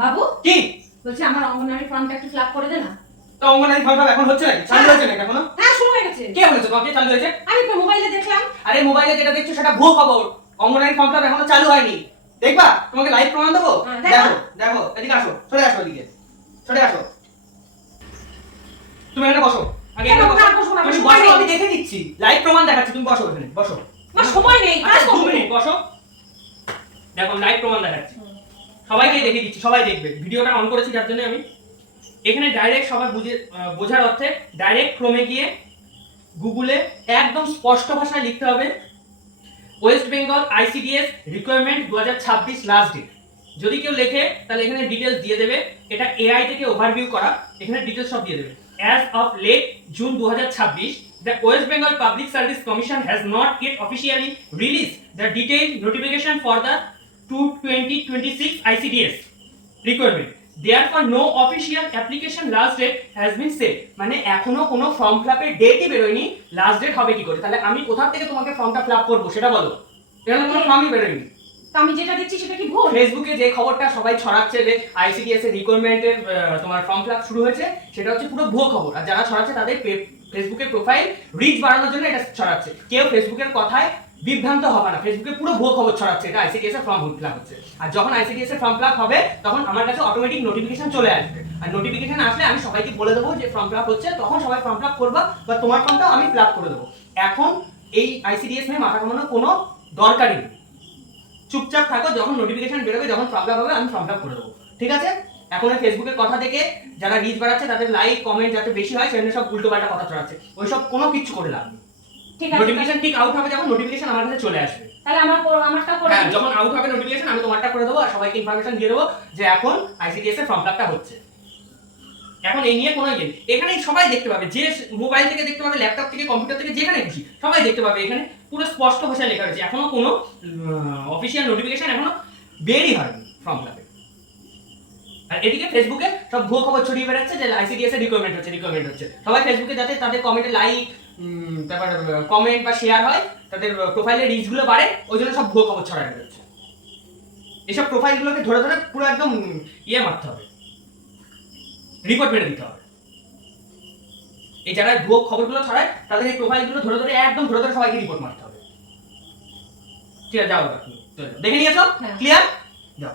বাবু কি বলছি আমার অঙ্গনওয়াড়ি ফর্মটা একটু ফিল আপ করে দে না। তো অঙ্গনারী ফর্ম এখন হচ্ছে নাকি? চালু হয়েছে নাকি এখনো? হ্যাঁ শুরু হয়ে গেছে। কে বলেছে তোমাকে চালু হয়েছে? আমি তো মোবাইলে দেখলাম। আরে মোবাইলে যেটা দেখছো সেটা ভুয়ো খবর। অঙ্গনারী ফর্মটা এখনো চালু হয়নি। দেখবা তোমাকে লাইভ প্রমাণ দেবো। হ্যাঁ, দেখো দেখো এদিকে আসো, চলে আসো এদিকে, চলে আসো। তুমি এখানে বসো, আগে এখানে বসো। বসো না, তুমি সময় বসো, নেই। আমি দেখে দিচ্ছি, লাইভ প্রমাণ দেখাচ্ছি। তুমি বসো এখানে, বসো। আমার সময় নেই, কাজ আচ্ছা, করব। 2 মিনিট বসো। দেখো লাইভ প্রমাণ দেখাচ্ছি, সবাইকে দেখে দিচ্ছি, সবাই দেখবে। ভিডিওটা অন করেছি যার জন্য আমি এখানে ডাইরেক্ট সবাই বোঝার অর্থে ডাইরেক্ট ক্রোমে গিয়ে গুগলে একদম স্পষ্ট ভাষায় লিখতে হবে West Bengal ICDS requirement 2026 last date. যদি কেউ লেখে তাহলে এখানে ডিটেইলস দিয়ে দেবে। এটা এআই থেকে ওভারভিউ করা, এখানে ডিটেইলস সব দিয়ে দেবে। As of late June 2026 the West Bengal Public Service Commission has not yet officially released the detailed notification for the 2026 ICDS requirement. Therefore no official application last date has been set. মানে এখনো কোনো form ফিলআপের ডেটই বেরোয়নি, last date হবে কি করে? তাহলে আমি কোথা থেকে তোমাকে ফর্মটা ফিলআপ করব সেটা বলো। এখানে কোনো ফর্মই বেরোয়নি। তো আমি যেটা দেখছি সেটা কি ভুল? ফেসবুকে যে খবরটা সবাই ছড়াচ্ছে যে আইসিডিএস এর রিকোয়ারমেন্টের তোমার ফর্ম ফিলআপ শুরু হয়েছে, সেটা হচ্ছে পুরো ভুয়ো খবর। আর যারা ছড়াচ্ছে তাদের ফেসবুকের প্রোফাইল রিচ বাড়ানোর জন্য এটা ছড়াচ্ছে। কেউ ফেসবুকের কথায় বিভ্রান্ত হবে না, ফেসবুকে পুরো ভুয়ো খবর ছড়াচ্ছে এটা আইসিডিএস এর ফর্ম ফিলআপ হচ্ছে। আর যখন আইসিডিএস এর ফর্ম ফিলআপ হবে তখন আমার কাছে অটোমেটিক নোটিফিকেশন চলে আসবে। আর নোটিফিকেশন আসলে আমি সবাইকে বলে দেবো যে ফর্ম ফিলআপ হচ্ছে, তখন সবাই ফর্ম ফিলআপ করবা বা তোমার ফর্মটাও আমি ফিলআপ করে দেবো। এখন এই আইসিডিএস নিয়ে মাথা ঘামানোর কোনো দরকারই নেই। চুপচাপ থাকো, যখন নোটিফিকেশন বেরোবে, যখন ফর্ম ফিলআপ হবে আমি ফর্ম ফিলআপ করে দেবো, ঠিক আছে? এখন এই ফেসবুকের কথা থেকে যারা রিচ বাড়াচ্ছে তাদের লাইক কমেন্ট যাতে বেশি হয় সেজন্য সব উল্টোপাল্টা কথা ছড়াচ্ছে, ওইসব কোনো কিছু করে লাভ নেই। ঠিক আছে, নোটিফিকেশন ঠিক আউট হবে যখন, নোটিফিকেশন আমার কাছে চলে আসবে। তাহলে আমারটা করে হ্যাঁ, দিন। যখন আউট হবে নোটিফিকেশন আমি তোমারটা করে দেবো আর সবাইকে ইনফরমেশন দিয়ে দেবো যে এখন আইসিডিএস এর ফর্ম ফিলআপটা হচ্ছে। এখন এই নিয়ে কোনো ইয়ে নেই। এখানে সবাই দেখতে পাবে, যে মোবাইল থেকে দেখতে পাবে, ল্যাপটপ থেকে, কম্পিউটার থেকে, যেখানে খুশি সবাই দেখতে পাবে। এখানে পুরো স্পষ্ট ভাষায় লেখা রয়েছে। এখনো কোনো অফিসিয়াল নোটিফিকেশন এখনো বেরই হয়নি ফর্ম ফিলআপে। আর এদিকে ফেসবুকে সব ভুয়ো খবর ছড়িয়ে বেড়াচ্ছে যে আইসিডিএস এর রিকোয়ারমেন্ট হচ্ছে। সবাই ফেসবুকে যাতে তাদের কমেন্টে লাইক, তারপর কমেন্ট বা শেয়ার হয়, তাদের প্রোফাইলের রিচ গুলো বাড়ে, ওই জন্য সব ভুয়ো খবর ছড়ায় বেড়াচ্ছে। এইসব প্রোফাইলগুলোকে ধরে ধরে পুরো একদম ইয়ে মারতে হবে, রিপোর্ট মেরে দিতে হবে। এই যারা ভুয়ো খবরগুলো ছড়ায় তাদের এই প্রোফাইলগুলো ধরে ধরে একদম ধরে ধরে সবাইকে রিপোর্ট মারতে হবে। ঠিক আছে, যাও এবার তুমি চলে যাও। দেখে নিয়েছো? হ্যাঁ। ক্লিয়ার? যাও।